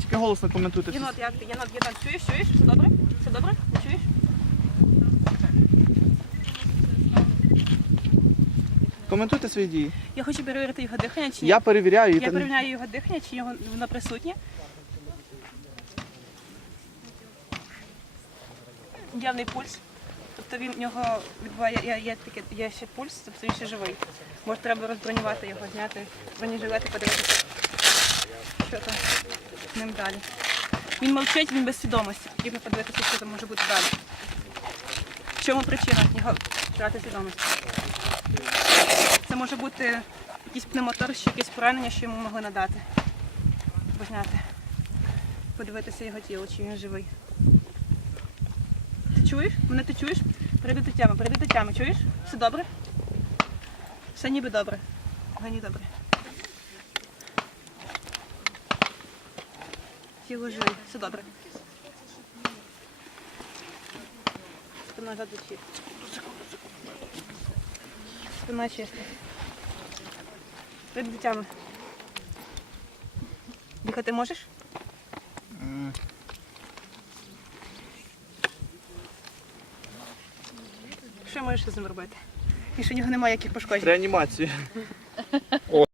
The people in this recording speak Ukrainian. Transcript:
тільки голосно коментуйте. Єнот, як ти? Єнот, єнот, чуєш, чуєш? Все добре? Все добре? Не чуєш? Коментуйте свої дії. Я хочу перевірити його дихання чи ні. Я перевіряю. і Я та- перевіряю його дихання, чи його воно присутнє. Явний пульс. Тобто він в нього відбуває є, є, таке, є ще пульс, тобто він ще живий. Може треба розбронювати його, зняти бронежилет і подивитися, що там з ним далі. Він мовчить, він без свідомості. Потрібно подивитися, що там може бути далі. В чому причина його втрати свідомості? Це може бути якийсь пневмоторг чи якесь поранення, що йому могли надати. Або зняти. Подивитися його тіло, чи він живий. Ти чуєш? Мене ти чуєш? Перейди до тями, перейди до тями, чуєш? Все добре? Все ніби добре. Але ні добре. Тіло живе, все добре. Спина назад до тіла. Спина чиста. Перейди до тями. Дихати можеш? Що можеш з ним робити? І що нього немає яких пошкоджень. Реанімацію.